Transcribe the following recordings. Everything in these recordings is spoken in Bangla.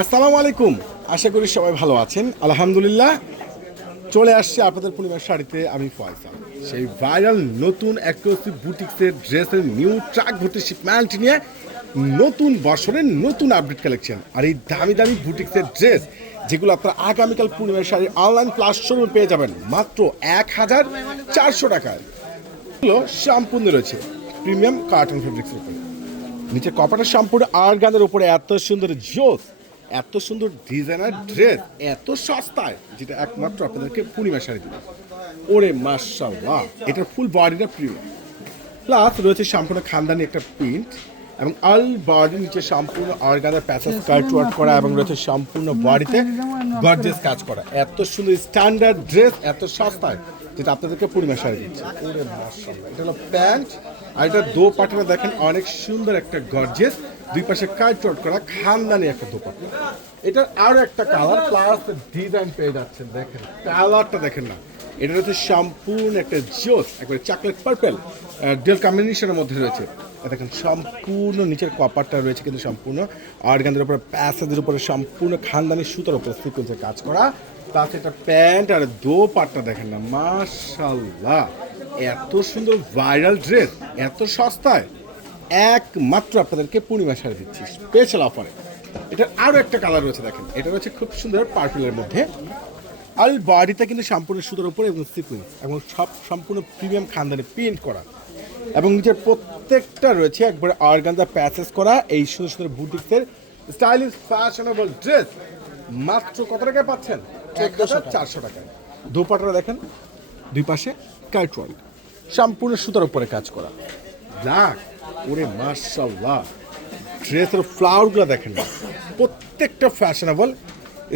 আসসালামু আলাইকুম। আশা করি সবাই ভালো আছেন। আলহামদুলিল্লাহ, চলে আসছে আপনাদের পূর্ণিমার শাড়িতে আমি ফয়সাল। সেই ভাইরাল নতুন এক্সক্লুসিভ বুটিক্সের ড্রেসের নিউ ট্রাক ভর্তি শিপমেন্ট নিয়ে নতুন বছরের নতুন আপডেট কালেকশন আর এই দামি দামি বুটিক্সের ড্রেস যেগুলো আপনারা আগামীকাল পূর্ণিমার শাড়ির অনলাইন প্লাস শোরুমে পেয়ে যাবেন। মাত্র এক হাজার চারশো টাকায়। সম্পূর্ণ রয়েছে প্রিমিয়াম কার্টন ফেব্রিক্সের উপরে। নিচে কপাটের সম্পূর্ণ আর গানের উপরে এত সুন্দর জোস। এত সুন্দর ডিজাইনার ড্রেস এত সস্তায় যেটা একমাত্র আপনাদেরকে পূর্ণিমা শাড়ি দিবে। ওরে মার্শাল্লাহ এটার ফুল বডিটা প্রিমিয়াম প্লাস রয়েছে সম্পূর্ণ খানদানি একটা প্রিন্ট এবং আল বডির নিচে সম্পূর্ণ অর্গানের প্যাসেজ কার্ট ওয়ার্ক করা এবং রয়েছে সম্পূর্ণ বডিতে গর্জেস কাজ করা। এত সুন্দর স্ট্যান্ডার্ড ড্রেস এত সস্তায় যেটা আপনাদেরকে পূর্ণিমা শাড়ি দিচ্ছে। এটা হলো প্যান্ট আর এটা দো পাটনা দেখেন অনেক সুন্দর একটা গর্জেস দুই পাশে ওয়ার্ক করা খানদানি একটা দোপাট্টা। এটার আরও একটা কালার প্লাস ডিজাইন পেয়ে যাচ্ছেন, দেখেন। কালারটা দেখেন না। এটা হচ্ছে সম্পূর্ণ একটা জোস একবারে চকলেট পার্পেল ডেল কম্বিনেশনের মধ্যে রয়েছে। দেখেন, সম্পূর্ণ নিচের কপারটা রয়েছে কিন্তু সম্পূর্ণ। অর্গানদের উপরে প্যাসেজের উপরে সম্পূর্ণ খানদানি সুতার উপরে সিকোয়েন্সের কাজ করা। তাতে একটা প্যান্ট আর দো পাটটা দেখেন না মাশাল্লাহ এত সুন্দর ভাইরাল ড্রেস এত সস্তায়। একমাত্র আপনাদেরকে পূর্ণিমা শাড়ি দিচ্ছি স্পেশাল অফারে এটার আরও একটা কালার রয়েছে দেখেন। এটা রয়েছে খুব সুন্দর পার্পলের মধ্যে। আর বডিটা কিন্তু সম্পূর্ণ সুতোর উপরে এবং সিকুয়েন্স এবং সব সম্পূর্ণ প্রিমিয়াম খানদানে প্রিন্ট করা। এবং নিচের প্রত্যেকটা রয়েছে একবার অর্গানদা প্যাচেস করা এই সুন্দর সুন্দর বুটিক্সের স্টাইলিশ ফ্যাশনেবল ড্রেস মাত্র কত টাকায় পাচ্ছেন? চারশো টাকায়। দোপাটা দেখেন দুই পাশে কাইট ওয়ার্ক সম্পূর্ণ সুতার উপরে কাজ করা। ব্ল্যাক ওরে মার্শাল্লাহ ড্রেসের ফ্লাওয়ারগুলো দেখেন না। প্রত্যেকটা ফ্যাশনেবল,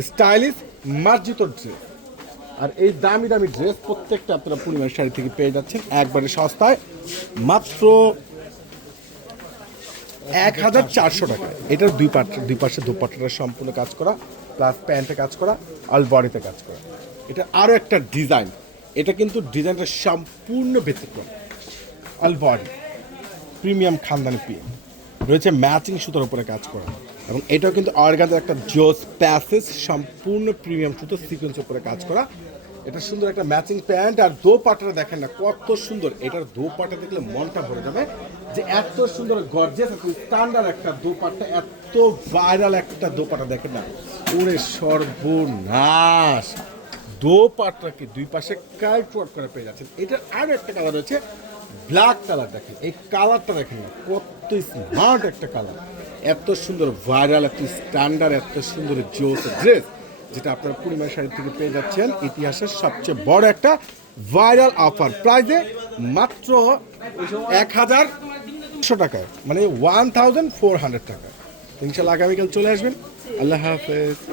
স্টাইলিশ, মার্জিত ড্রেস। আর এই দামি দামি ড্রেস প্রত্যেকটা আপনারা পূর্ণিমার শাড়ি থেকে পেয়ে যাচ্ছেন একবারে সস্তায়। মাত্র এক হাজার চারশো টাকা। এটার দুই পাট, দুই পাশে দুপাট্টাটা সম্পূর্ণ কাজ করা, প্লাস প্যান্টে কাজ করা আল বডিতে কাজ করা। এটা আরও একটা ডিজাইন। এটা কিন্তু ডিজাইনটা সম্পূর্ণ ব্যতিক্রম। All body. প্রিমিয়াম খানদানি পিন রয়েছে ম্যাচিং সুতোর উপরে কাজ করা। এবং এটাও কিন্তু অর্গানের একটা জোস প্যাসেজ সম্পূর্ণ প্রিমিয়াম সুতো সিকোয়েন্সের উপরে কাজ করা। এটা সুন্দর একটা ম্যাচিং প্যান্ট আর দো পাটাটা দেখেন না, কত সুন্দর। এটার দো পাটা দেখলে মনটা ভরে যাবে যে এত সুন্দর গর্জেস স্ট্যান্ডার্ড একটা দোপাট্টা, এত ভাইরাল একটা দোপাটা দেখেন না। ওরে সর্বনাশ! দো পাটটাকে দুই পাশে কার্ট ওয়ার্ক করে পেয়ে যাচ্ছেন। এটার আরও একটা কালার রয়েছে ব্ল্যাক কালার দেখেন, এই কালারটা দেখেন কত স্মার্ট একটা কালার এত সুন্দর ভাইরাল এত স্ট্যান্ডার্ড এত সুন্দর জোস ড্রেস যেটা আপনারা পূর্ণিমা শাড়ি থেকে পেয়ে যাচ্ছেন। ইতিহাসের সবচেয়ে বড় একটা ভাইরাল অফার প্রাইজে মাত্র এক হাজার টাকায় মানে ওয়ান থাউজেন্ড ফোর হান্ড্রেড টাকা। ইনশাল্লাহ আগামীকাল চলে আসবেন। আল্লাহ হাফেজ।